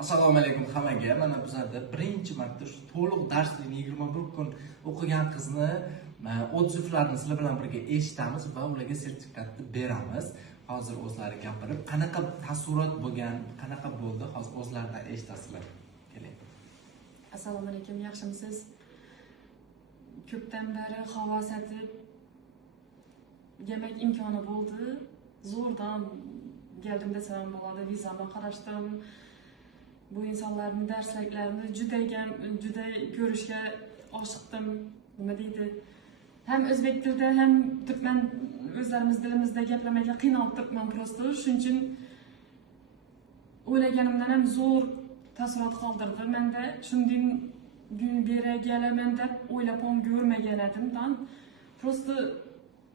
Assalomu alaykum hammaga. Mana bizlarda birinchi marta shu to'liq darslikni 21 kun o'qigan qizni otuzlarni sizlar bilan birga eshitamiz va ularga sertifikatni beramiz. Hozir o'zlari gapirib, qanaqa taassurot bo'lgan, qanaqa bo'ldi, hozir o'zlaridan eshitasizlar. Keling. Assalomu alaykum, yaxshimisiz? Ko'pdan beri havasatib yemek imkoni bo'ldi. Zo'rdan geldim desem bo'ladi, vizamni qarashdim. Bu insonlarning darsliklarini juda ko'rishga oshiqdim. Nima deydi? Hem o'zbek tilida, hem turkman o'zlarimiz dilimizda gapirmaga qiynalib turibman prosto. Shuning uchun o'ylaganimdan ham zo'r taassurot qoldirdi. Menda shundan beri kelaman deb o'ylab ham ko'rmagan edim. Prosto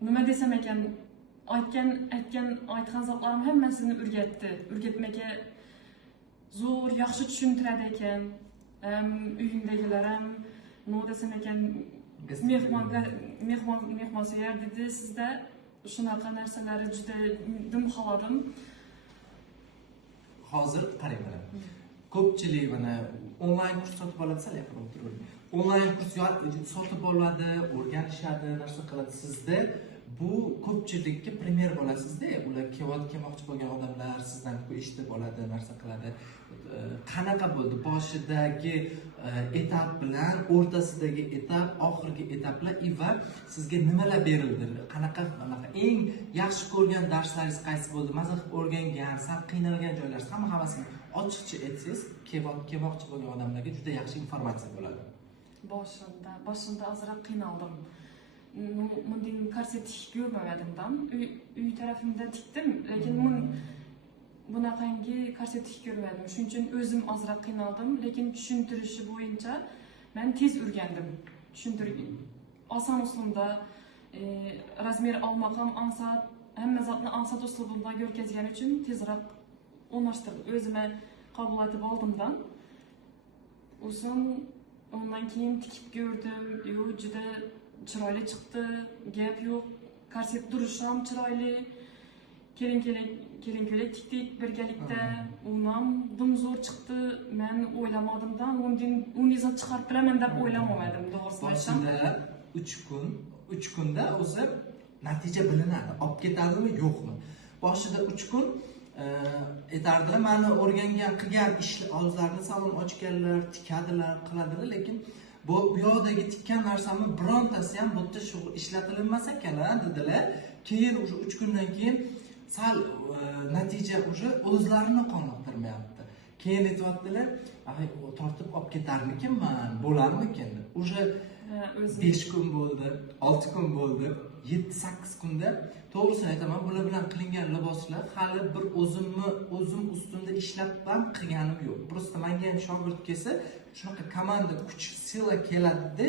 nima desam ekan, aytgan zotlarim hammasini o'rgatmaga zo'r yaxshi tushuntiradi ekan. Uyimdagilar ham nima desam ekan, mehmonsevar dedi, sizda shunaqa narsalarni juda dim xoladim. Hozir qarang mana. Ko'pchilik mana onlayn kurs sotib oladi, sizlar yaqin turib. Onlayn kurs sotib oladi, o'rganishadi, narsa qiladi. Sizda bu ko'pchilikka primer bo'lasizda, ular kelmoqchi bo'lgan odamlar sizdan eshitib oladi, narsa qiladi. Qanaqa bo'ldi boshidagi etap bilan o'rtasidagi etap, oxirgi etaplar va sizga nimalar berildi? Qanaqa eng yaxshi ko'rgan darslaringiz qaysi bo'ldi? Maza qilib o'rgangan, sal qiynalgan joylaringiz hammasini ochiqcha aytsangiz, kelmoqchi bo'lgan odamlarga juda yaxshi informatsiya bo'ladi. Boshida ozroq qiynaldim. Bunday korset tikib ko'rmagandim. Uy tarafimda tikdim, lekin bunaqangi korset tikib ko'rmadim. Shuning uchun o'zim ozroq qiynaldim, lekin tushuntirishi bo'yicha men tez o'rgandim. Tushuntirgan oson uslubda, razmer olmaqam ansat, hamma zotni ansat uslubida o'tkazgani uchun tezroq o'nashtirib o'zimga qabul etib oldimdan. Ondan keyin tikib ko'rdim. Juda chiroyli chiqdi, gap yo'q. Korset turishi ham chiroyli. Kelin-kelak tikdik birgalikda. Undan zo'r chiqdi. Men o'ylamadimdan, undan zot chiqarib bilaman deb o'ylamadim, to'g'risini aytsam. Boshida 3 kunda o'zi natija bilinadi. Olib ketadimi, yo'qmi? Boshida 3 kun etardilar, meni o'rgangan, qilgan ishlar, o'zlarini salon ochganlar, tikadilar, qiladilar, lekin bu yoqdagi tikkan narsamni birontasi ham bu yerda shug'ul ishlatilmas ekan, dedilar. Keyin o'sha 3 kundan keyin sal natija o'zlarini qoniqtirmayapti. Keyin aytibdilar, tortib olib ketarmikinman, bo'larmikin? O'sha 5 kun bo'ldi, 6 kun bo'ldi, 7-8 kunda to'g'risini aytaman, bular bilan qilingan liboslar hali bir o'zim ustimda ishlab ham qilganim yo'q. Prosta menga ham shogird kelsa, shunaqa komanda kuch, sila keladi,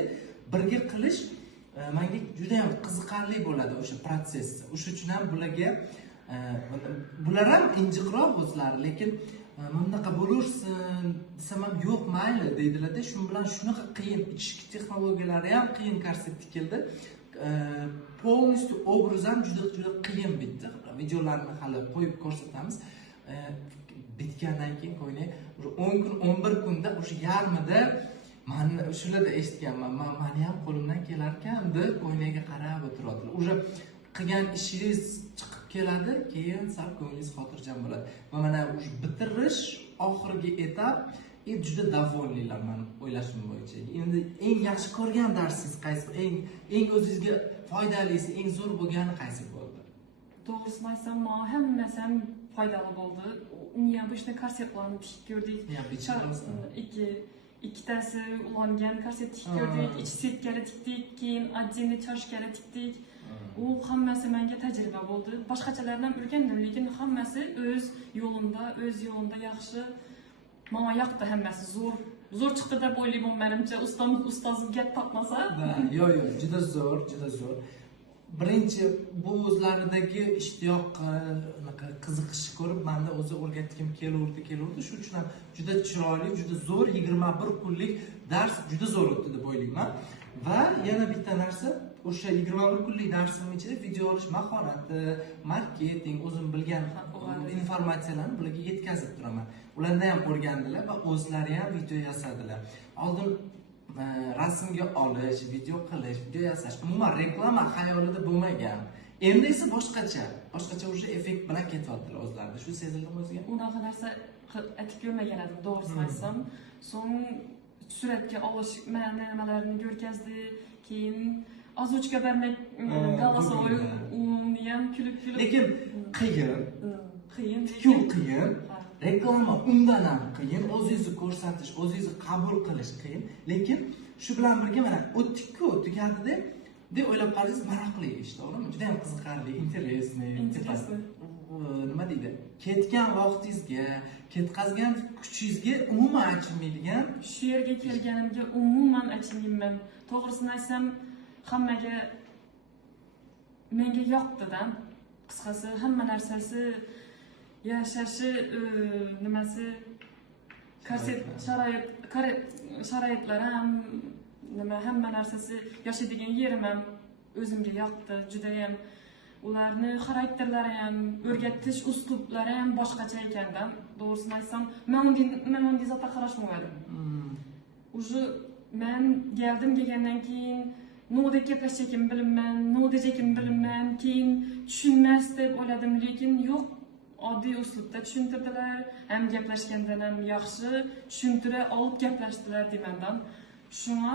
birga qilish menga juda ham qiziqarli bo'ladi o'sha prosess. O'sha uchun ham bular ham injiqroq o'zlari, lekin bunaqa bo'lursin desam ham yo'q, mayli deydilar-da. Shu bilan shunaqa qiyin ichki texnologiyalari ham qiyin korset tikildi. Polностью obraz ham juda qiyin bitdi. Videolarni hali qo'yib ko'rsatamiz. Bitgandan keyin ko'yning 10 kun, 11 kunda o'sha yarmida men shularda eshitganman. Meni ham qo'limdan kelar ekan deb ko'ynaga qarab o'tiradilar. O'sha qilgan ishingiz chiqib keladi, keyin sal ko'nglingiz xotirjam bo'ladi. Va mana o'sha bitirish oxirgi etap juda davonlilar men o'ylashim bo'yicha. Endi eng yaxshi ko'rgan darsingiz qaysi? Eng o'zingizga foydalisi, eng zo'r bo'lgani qaysi bo'ldi? To'g'risini aytsam, men hammasi ham foydali bo'ldi. Unga bo'shda korsetlarni tikib ko'rdik. Ikkitasi ulangan korset tikib ko'rdik, ichi setkali tikdik, keyin отдельный chashkali tikdik. U hammasi menga tajriba bo'ldi. Boshqachalardan o'rgandim, lekin hammasi o'z yo'lida yaxshi. Menga yoqdi hammasi, zo'r chiqdi deb o'ylayman menimcha. Ustoz gap topmasa. Yo'q, juda zo'r. Birinchi bu o'zlaridagi ishtiyoq, qiziqish ko'rib, menda o'zi o'rgatgim kelaverdi. Shuning uchun ham juda chiroyli, juda zo'r 21 kunlik dars juda zo'r o'tdi deb o'ylayman. Va yana bitta narsa, o'sha 21 kunlik darsim ichida video olish mahorati, marketing, o'zim bilgan informatsiyalarni bularga yetkazib turaman. Ularda ham o'rgandilar va o'zlari ham video yasadilar. Oldin rasmga olish, video qilish, video yasash, umuman reklama xayolida bo'lmagan. Endi esa boshqacha o'sha effekt bilan ketyaptilar o'zlarida. Shu sezildimi o'ziga? Unaqa narsa aytib ko'rmagan edim, to'g'risini aytsam. So'ng suratga olish nimalarni ko'rgazdi, keyin ozuchka bermak голосовой ham kulib. Lekin qiyin. Qiyin. Reklama undan ham qiyin, o'zingizni ko'rsatish, o'zingizni qabul qilish qiyin. Lekin shu bilan birga mana o'tdik-ku, tugadi deb o'ylab qarasangiz maroqli ish, to'g'rimi? Juda ham qiziqarli, interesniy. Nima deydi? Ketgan vaqtingizga, ketkazgan kuchingizga umuman achinmaydigan. Shu yerga kelganimga umuman achinmayman. To'g'risini aytsam, hammaga menga yoqdi-da. Qisqasi, hamma narsasi yashashi, nimasi, sharoitlar ham, hamma narsasi, yashaydigan yerim ham o'zimga yoqdi, juda ham. Ularni xarakterlari ham, o'rgatish uslublari ham boshqacha ekanda. To'g'risini aytsam, men unga zotda qarashmadim. Уже men kelgandan keyin nima gaplashishim bilmayman, nima dejim bilmayman, keyin tushunmas deb o'yladim, lekin yo'q. Oddiy uslubda tushuntirdilar, ham gaplashgandan ham yaxshi tushuntira olib gaplashdilar demandan. Shuna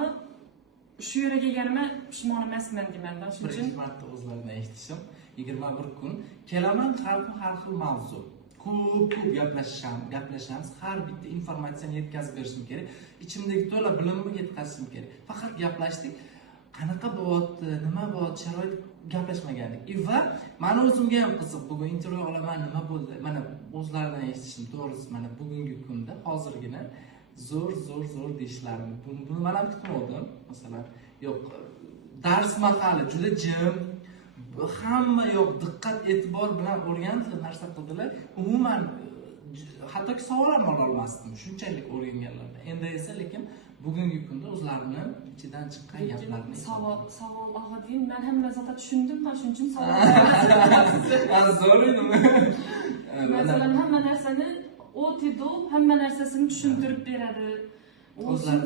shu yerga kelganimga pishmon emasman demandan. Shuning uchun marta o'zlaridan eshitishim, 21 kun kelaman, har xil mavzu. Ko'p gaplashamiz, har bitta informatsiyani yetkazib berishim kerak. Ichimdagi to'la bilimni yetkazishim kerak. Faqat gaplashdik. Qanaqa bo'lyapti, nima bo'lyapti, sharoit gaplashmagandik. Va meni o'zimga ham qiziq, bugun intervyu olaman, nima bo'ldi? Mana o'zlaridan eshitishim, to'g'risi, mana bugungi kunda, hozirgina zo'r deyishlarini. Buni men ham kutmadim. Masalan, yo'q, dars mahali juda jim, hamma yo'q diqqat e'tibor bilan o'rganib narsa qildilar. Umuman hattoki savol ham ola olmasdim, shunchalik o'rganganlarda. Endi esa lekin bugungi kunda o'zlarini ichidan chiqqan gaplarni savol og'adin, men hamma zotda tushundim, shuning uchun savol. Zo'r edimi? Masalan, hamma narsani o'tidi, hamma narsasini tushuntirib beradi. O'zim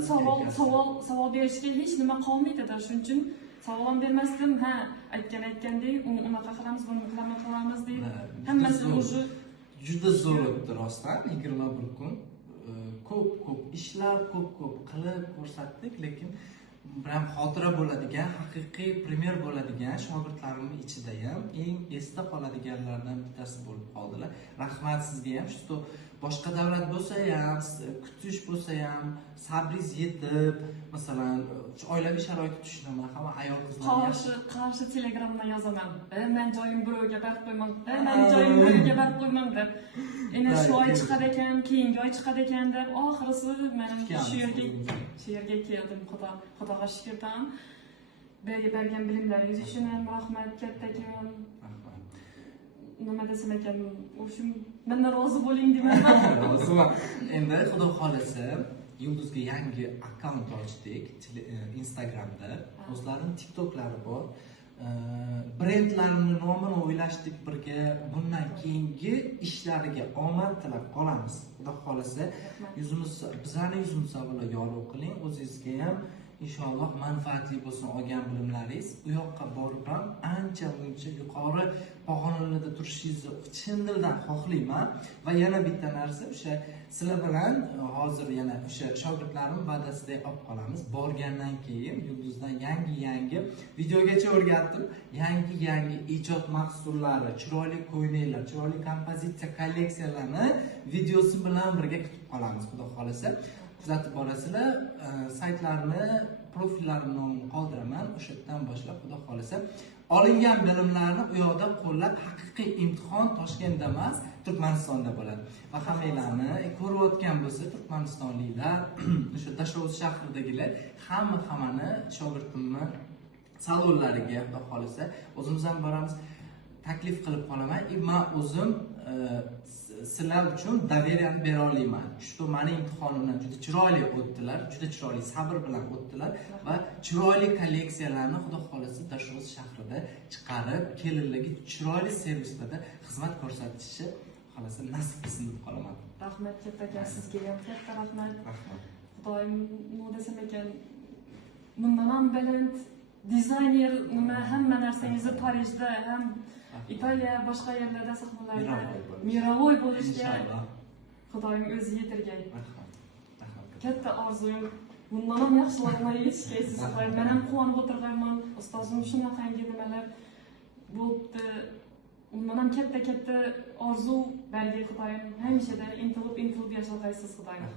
savol berishga hech nima qolmaydi-da, shuning uchun savol ham bermasdim. Aytgandek, unaqa qilamiz, buni qilamiz deb. Hammasi o'zi juda zo'r o'tdi rostdan, 21 kun. Ko'p ishlar, ko'p qilib ko'rsatdik, lekin bir ham xotira bo'ladigan, haqiqiy primer bo'ladigan shogirdlarimning ichida ham eng esda qoladiganlardan bittasi bo'lib qoldilar. Rahmat sizga ham. Shu boshqa davlat bo'lsa ham, kutish bo'lsa ham, sabringiz yetib, masalan, oilaviy sharoitni tushunaman, hamma ayol qizlar qarshi Telegramdan yozaman. Men joyim birovga berib qo'ymang, men joyim birovga berib qo'ymang deb. Endi shu oy chiqadi ekan, keyingi oy chiqadi ekan deb, oxirisi men shu yerga keldim. Xudoga shukrdan. Bergan bilimlaringiz uchun ham rahmat, kattakon. Nima desam ekan, o'shim mendan rozi bo'ling deyman. Roziman. Endi xudo xolasa Yulduzga yangi akkaunt ochdik Instagramda. O'zlarining TikToklari bor. Brendlarning nomini o'ylashdik birga. Bundan keyingi ishlariga omad tilab qolamiz. Xudo xolasa bizlarning yuzimiz avvalo yorug' qiling, o'zingizga ham inshaalloh manfaatli bo'lsin olgan bilimlaringiz. U yoqqa borib ham ancha-muncha yuqori pog'onalarda turishingizni chin dildan xohlayman. Va yana bitta narsa, o'sha sizlar bilan hozir yana o'sha shogirdlarim va'dasidek olib qolamiz. Borgandan keyin Yulduzdan yangi videogacha o'rgatdim. Yangi ijod mahsullari, chiroyli ko'ylaklar, chiroyli kompozitsiya kolleksiyalarni videosi bilan birga kutib qolamiz, xudo xolasa. Kuzatib borasizlar, saytlarni, profillarimni nomini qoldiraman. O'sha yerdan boshlab xudo xolasa olingan bilimlarni u yoqda qo'llab, haqiqiy imtihon Toshkentda emas, Turkmanistonda bo'ladi. Va hammanglarni ko'rayotgan bo'lsa, turkmanistonliklar, o'sha Tashovuz shahridagilar hammani shogirdimni salonlariga xudo xolasa o'zimiz ham boramiz, taklif qilib qolaman. Men o'zim sizlar uchun доверияni bera olaman. Shu mani imtihonimdan juda chiroyli o'tdilar, juda chiroyli sabr bilan o'tdilar va chiroyli kolleksiyalarni xudo xolisa Dashos shahrida chiqarib, kelinlarga chiroyli servislarda xizmat ko'rsatishni xolasa nasib qilsin deb qolaman. Rahmat kattakan, sizga ham katta rahmat. Xudoyim nima desam ekan, bundan ham baland dizayner nima hamma narsangizni Parijda ham Italiya boshqa yerlarda sahnalarda mirovoy bo'lishga Xudoyim o'zi yetirgay. Katta orzuyim bundan ham yaxshilarga yetishgaysiz. Men ham quvonib o'tirganman. Ustozim shunaqangi nimalar bo'ldi. Undan ham katta orzu berdi Xudoyim. Hamisha intilib yashaysiz Xudoyim.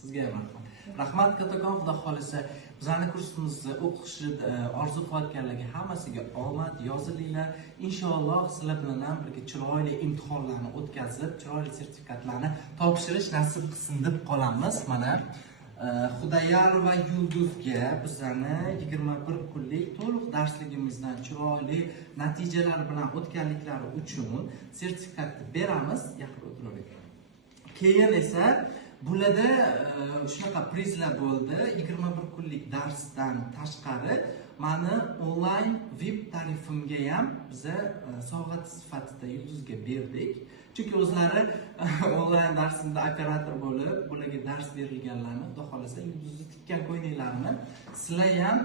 Sizga ham rahmat. Rahmat kattakon, xudo xolisa bizlarni kursimizni o'qishni orzu qilayotganlarga hammasiga omad yozilinglar. Inshaalloh sizlar bilan ham birga chiroyli imtihonlarni o'tkazib, chiroyli sertifikatlarni topshirish nasib qilsin deb qolamiz. Mana Xudoyor va Yulduzga bizlarni 21 kunlik to'liq darsligimizdan chiroyli natijalar bilan o'tganliklari uchun sertifikatni beramiz. Yaqin o'tirib. Keyin esa bularda shunaqa prizlar bo'ldi. 21 kunlik darsdan tashqari mani onlayn VIP tarifimga ham biz sovg'a sifatida Yulduzga berdik. Chunki o'zlari onlayn darsimda operator bo'lib, bularga dars berilganlarni, xudo xolasa Yulduzning tikkan ko'ylaklarini sizlar ham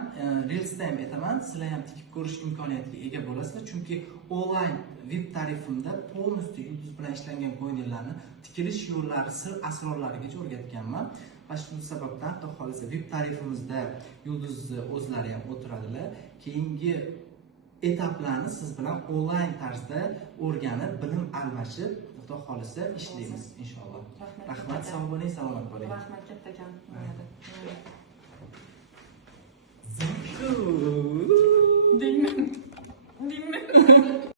reelsda ham aytaman, sizlar ham tikib ko'rish imkoniyatiga ega bo'lasizlar. Chunki onlayn VIP tarifimda polностью Yulduz bilan ishlangan ko'ylaklarni tikilish yo'llari, sir asrorlarigacha o'rgatganman. Va shu sababdan xudo xolasa VIP tarifimizda Yulduzning o'zlari ham o'tiradilar. Keyingi etaplarni siz bilan onlayn tarzda o'rganib, bilim almashib, xudo xolisa ishlaymiz inshaalloh. Rahmat, sog' bo'ling, salomat bo'ling. Rahmat kattakan. Dingmi?